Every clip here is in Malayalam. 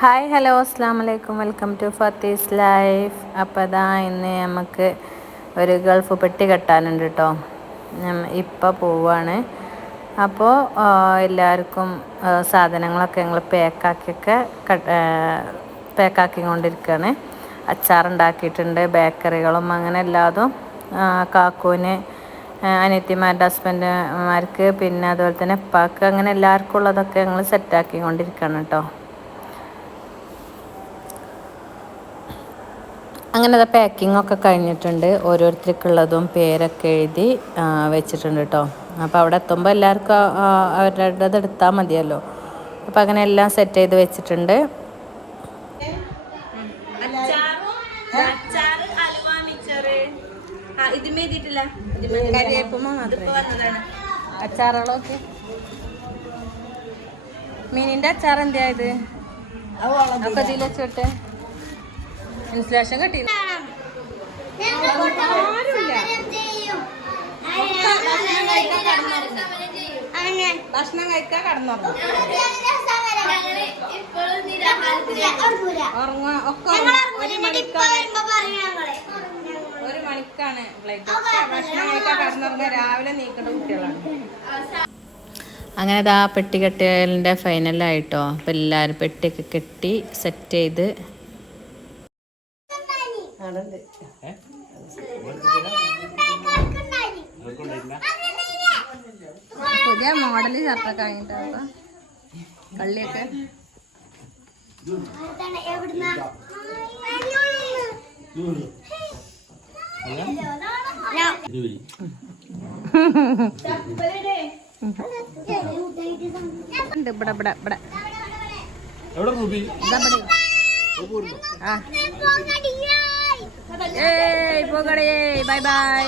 ഹായ് ഹലോ അസ്സാം വലൈക്കും വെൽക്കം ടു ഫത്തീസ് ലൈഫ് അപ്പോൾ അതാ ഇന്ന് നമുക്ക് ഒരു ഗൾഫ് പെട്ടി കെട്ടാനുണ്ട് കേട്ടോ ഇപ്പോൾ പോവാണ്. അപ്പോൾ എല്ലാവർക്കും സാധനങ്ങളൊക്കെ ഞങ്ങൾ പാക്കാക്കിയൊക്കെ പാക്കാക്കി കൊണ്ടിരിക്കുകയാണ് അച്ചാറുണ്ടാക്കിയിട്ടുണ്ട് ബേക്കറികളും അങ്ങനെ എല്ലാതും. കാക്കൂന് അനിയത്തിമാരുടെ ഹസ്ബൻഡുമാർക്ക് പിന്നെ അതുപോലെ തന്നെ ഉപ്പാക്ക് അങ്ങനെ എല്ലാവർക്കും ഉള്ളതൊക്കെ ഞങ്ങൾ സെറ്റാക്കി കൊണ്ടിരിക്കുകയാണ് കേട്ടോ അങ്ങനെ അത് പാക്കിംഗ് ഒക്കെ കഴിഞ്ഞിട്ടുണ്ട്. ഓരോരുത്തർക്കുള്ളതും പേരൊക്കെ എഴുതി വെച്ചിട്ടുണ്ട് കേട്ടോ അപ്പോൾ അവിടെ എത്തുമ്പോൾ എല്ലാവർക്കും അവരുടെ അവരുടേത് എടുത്താൽ മതിയല്ലോ. അപ്പോൾ അങ്ങനെ എല്ലാം സെറ്റ് ചെയ്ത് വെച്ചിട്ടുണ്ട്. അച്ചാറുകളൊക്കെ. മീനിന്റെ അച്ചാർ എന്തായത് അപ്പൊ ഇതിൽ വെച്ചോട്ടെ ഇൻസുലേഷൻ കിട്ടി. ഭക്ഷണം കഴിക്കാൻ ഉറങ്ങും. ഒരു മണിക്കാണ്. ഫ്ലൈറ്റ് ഭക്ഷണം കഴിക്കാൻ കടന്നുറങ്ങാൻ രാവിലെ നീക്കേണ്ട കുട്ടികളാണ്. അങ്ങനെ ഇതാ പെട്ടി കെട്ടലിന്റെ ഫൈനലായിട്ടോ അപ്പോൾ എല്ലാവരും പെട്ടിയൊക്കെ കെട്ടി സെറ്റ് ചെയ്ത് പുതിയ മോഡൽ ഷർട്ടൊക്കെ വാങ്ങിട്ടോ കള്ളിയൊക്കെ. ഇവിടെ ഇവിടെ ഇവിടെ. എവിടെ റൂബി? ആ. ഏയ് പോകടേ ബൈ ബൈ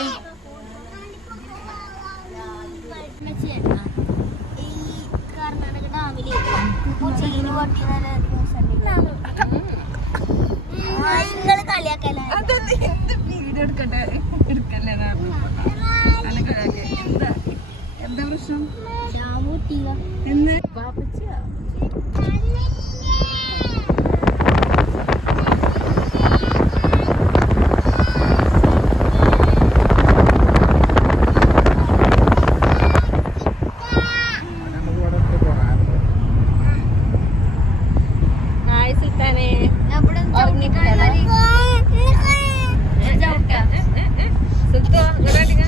എന്താ പ്രശ്നം? എന്ന് പാപ്പച്ചിയാ ഹായ് സുൽത്താനെ സുൽത്താ ഇങ്ങോട്ടേക്ക്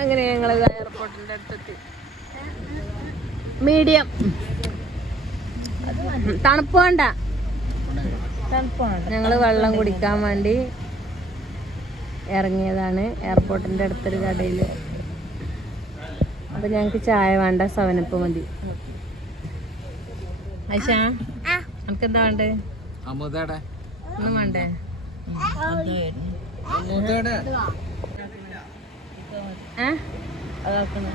അങ്ങനെ ഞങ്ങൾ എയർപോർട്ടിന്റെ അടുത്തെത്തി. മീഡിയം. തണുപ്പ് വേണ്ട. ഞങ്ങൾ വെള്ളം കുടിക്കാൻ വേണ്ടി ഇറങ്ങിയതാണ് എയർപോർട്ടിന്റെ അടുത്തൊരു കടയിൽ അപ്പൊ ഞങ്ങക്ക് ചായ വേണ്ട സവനപ്പ് മതി. ഐഷ നമുക്ക് എന്താ വേണ്ടേ? ഒന്നും വേണ്ടേ? അമുദയുടെ ഏ? അതാക്കണം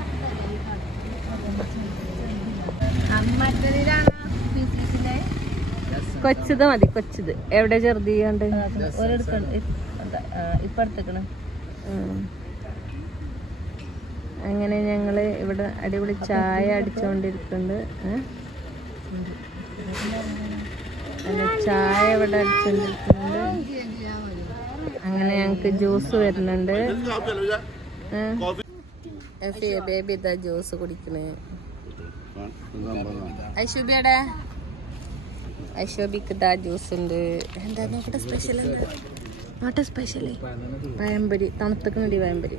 കൊച്ചത് മതി കൊച്ചത്. എവിടെ ചെറുത് ചെയ്യാണ്ട്? ഇപ്പൊ എടുത്തേക്കണ അങ്ങനെ ഞങ്ങൾ ഇവിടെ അടിപൊളി ചായ അടിച്ചുകൊണ്ടിരിക്കുന്നുണ്ട് ഏ? ചായ ഇവിടെ അടിച്ചുകൊണ്ടിരിക്കുന്നുണ്ട് അങ്ങനെ ഞങ്ങക്ക് ജ്യൂസ് വരുന്നുണ്ട്. ബേബി ഇതാ ജ്യൂസ് കുടിക്കണേ. ഐശോബിയുടെ ഐശോബിക്ക് ഇതാ ജ്യൂസ് ഉണ്ട് എന്താ നോക്കട്ടെ സ്പെഷ്യൽ നോട്ടെ സ്പെഷ്യൽ പഴംപൊരി. തണുത്തക്കണടി പഴംപൊരി.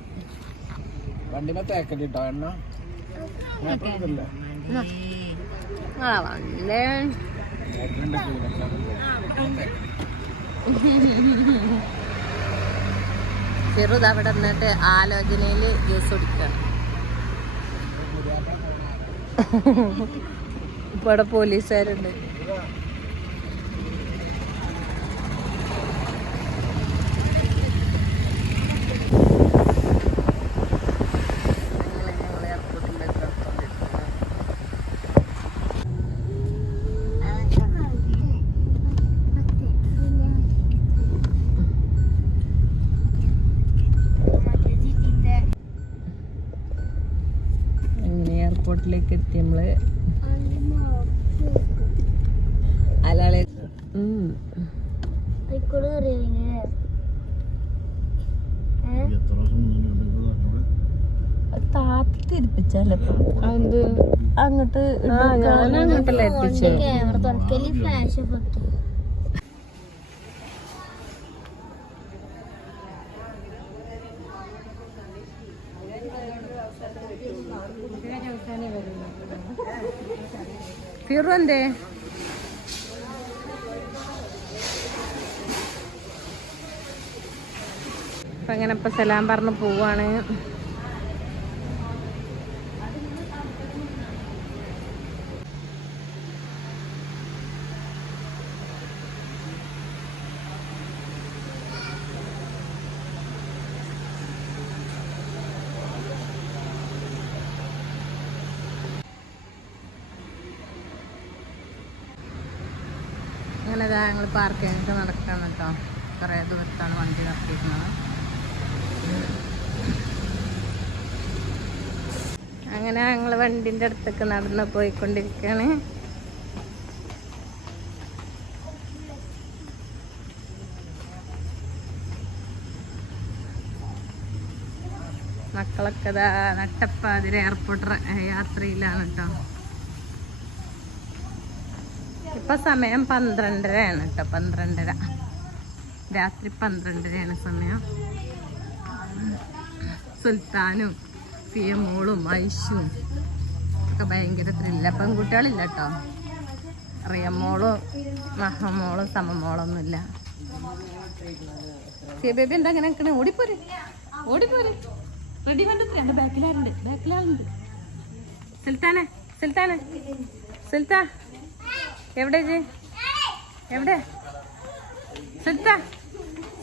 ആ വണ്ടേ ചെറുത് അവിടെ നിന്നിട്ട് ആലോചനയിൽ ജ്യൂസ് കുടിക്കണം ഇപ്പൊ അവിടെ പോലീസുകാരുണ്ട്. എയർപോർട്ടിലേക്ക് എത്തി നമ്മൾ. അലാളെ. താത്തിരിപ്പിച്ചല്ലേ അങ്ങോട്ട് ഞാൻ അങ്ങോട്ടല്ല എത്തിച്ചേ ഫിറു എന്തേ അങ്ങനെ ഇപ്പൊ സലാം പറഞ്ഞ് പോവാണ് അങ്ങനെ ഇതാ ഞങ്ങൾ പാർക്കിങ്ങിട്ട് നടക്കാൻ കേട്ടോ. കുറേ ദൂരത്താണ് വണ്ടി നിർത്തിയിരിക്കുന്നത് അങ്ങനെ ഞങ്ങൾ വണ്ടിന്റെ അടുത്തേക്ക് നടന്ന് പോയിക്കൊണ്ടിരിക്കുകയാണ് മക്കളൊക്കെ നട്ടപ്പാതിരെ നട്ടപ്പാതിര എയർപോർട്ട് യാത്രയിലാണ് കേട്ടോ. ഇപ്പൊ സമയം പന്ത്രണ്ടരയാണ് കേട്ടോ പന്ത്രണ്ടര. രാത്രി പന്ത്രണ്ടരയാണ് സമയം. സുൽത്താനും പിയമോളും ഐഷും ഒക്കെ ഭയങ്കര ത്രില്ല പെൺകുട്ടികളില്ല കേട്ടോ? റിയമോളും മഹമോളും സമമോളൊന്നുമില്ല സി ബേബി എന്താ അങ്ങനെ നിൽക്കണേ? ഓടിപ്പോര്. ഓടിപ്പോര്. റെഡി എന്റെ ബാക്കിലാരുണ്ട്. ബാക്കിലാരുണ്ട്. സുൽത്താനെ സുൽത്താനെ. സുൽത്താ എവിടെ ജി? എവിടെ? സുൽത്ത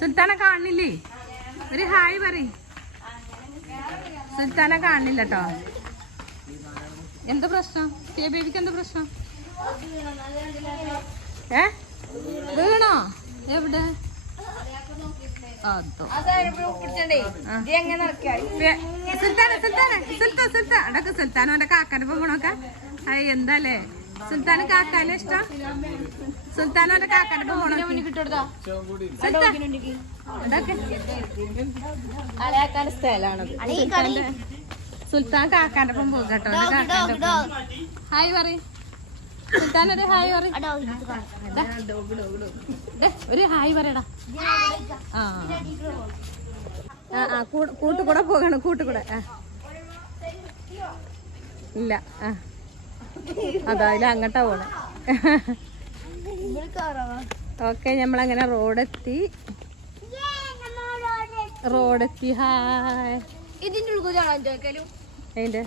സുൽത്താനെ കാണില്ലേ? ഒരു ഹായ് പറ സുൽത്താനെ കാണില്ല കേട്ടോ എന്താ പ്രശ്നം? സിയ ബേബിക്ക് എന്താ പ്രശ്നം? ഏ? വീണോ? എവിടെ? സുൽത്താനെ സുൽത്താനെ സുൽത്താൻ സുൽത്താൻ അടക്ക സുൽത്താൻ അവന്റെ കാക്കാന്റെ പോകണൊക്കെ അയ്യ എന്താല്ലേ സുൽത്താന് കാക്കാനെ ഇഷ്ടം? സുൽത്താനോന്റെ കാക്കാന്റെ കാക്കാന്റെ പോകണോ സുൽത്താൻ കാക്കാന്റെ ഒപ്പം പോകും കേട്ടോ. അവന്റെ കാക്കാന്റെ ഒപ്പം. ഹായ് പറയും. സുൽത്താൻ ഒരു ഹായ് പറ. ഒരു ഹായ് പറയടാ. ആ. ആ ആ കൂട്ട്- കൂട്ടുകൂടെ പോകണം കൂട്ടുകൂടെ. ആ. ഇല്ല ആ. അതാ ഇല്ല അങ്ങോട്ടാ പോണേ. ഓക്കെ നമ്മളങ്ങനെ റോഡെത്തി. റോഡെത്തി ഹായ്. അതിന്റെ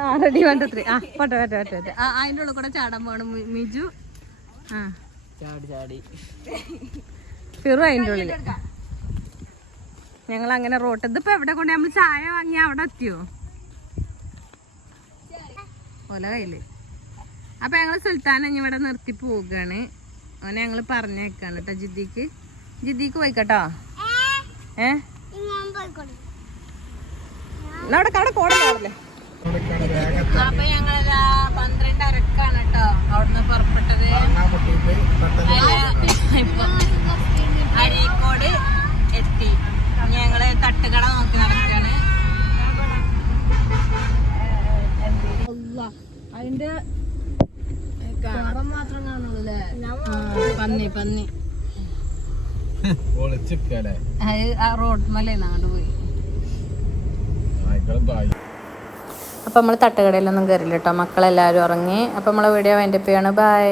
ആ റെഡി വേണ്ടത്രി ആ പോട്ടെ പോട്ടെ പോട്ടെ പോട്ടെ. ആ അതിന്റെ ഉള്ളിൽ കൂടെ ചാടാൻ പോകണം മിജു. ആ. ഫിറു അതിന്റെ ഉള്ളിൽ ഞങ്ങൾ അങ്ങനെ റോട്ട് ഇതിപ്പോ എവിടെ കൊണ്ട് നമ്മൾ ചായ വാങ്ങി അവിടെ എത്തിയോ? ഓല അപ്പൊ ഞങ്ങൾ സുൽത്താൻ ഇനി ഇവിടെ നിർത്തി പോവുകയാണ്. അവനെ ഞങ്ങൾ പറഞ്ഞേക്കാണ് കേട്ടോ ജിദ്ദിക്ക്. ജിദ്ദിക്ക് പോയിക്കട്ടോ? ഏ? അപ്പൊ ഞങ്ങളിതാ പന്ത്രണ്ട് അരീക്കോട് എത്തി. ഞങ്ങൾ തട്ടുകട നോക്കി നടക്കാണ് അതിന്റെ മാത്രം കാണുള്ളൂ പന്നി പന്നി. അത് ആ റോഡ് അങ്ങോട്ട് പോയി. അപ്പം നമ്മൾ തട്ടുകടയിലൊന്നും കയറില്ല കേട്ടോ മക്കളെല്ലാവരും ഇറങ്ങി അപ്പം നമ്മളെ വീഡിയോ വൈൻഡപ്പ് ചെയ്യാണ്. ബൈ.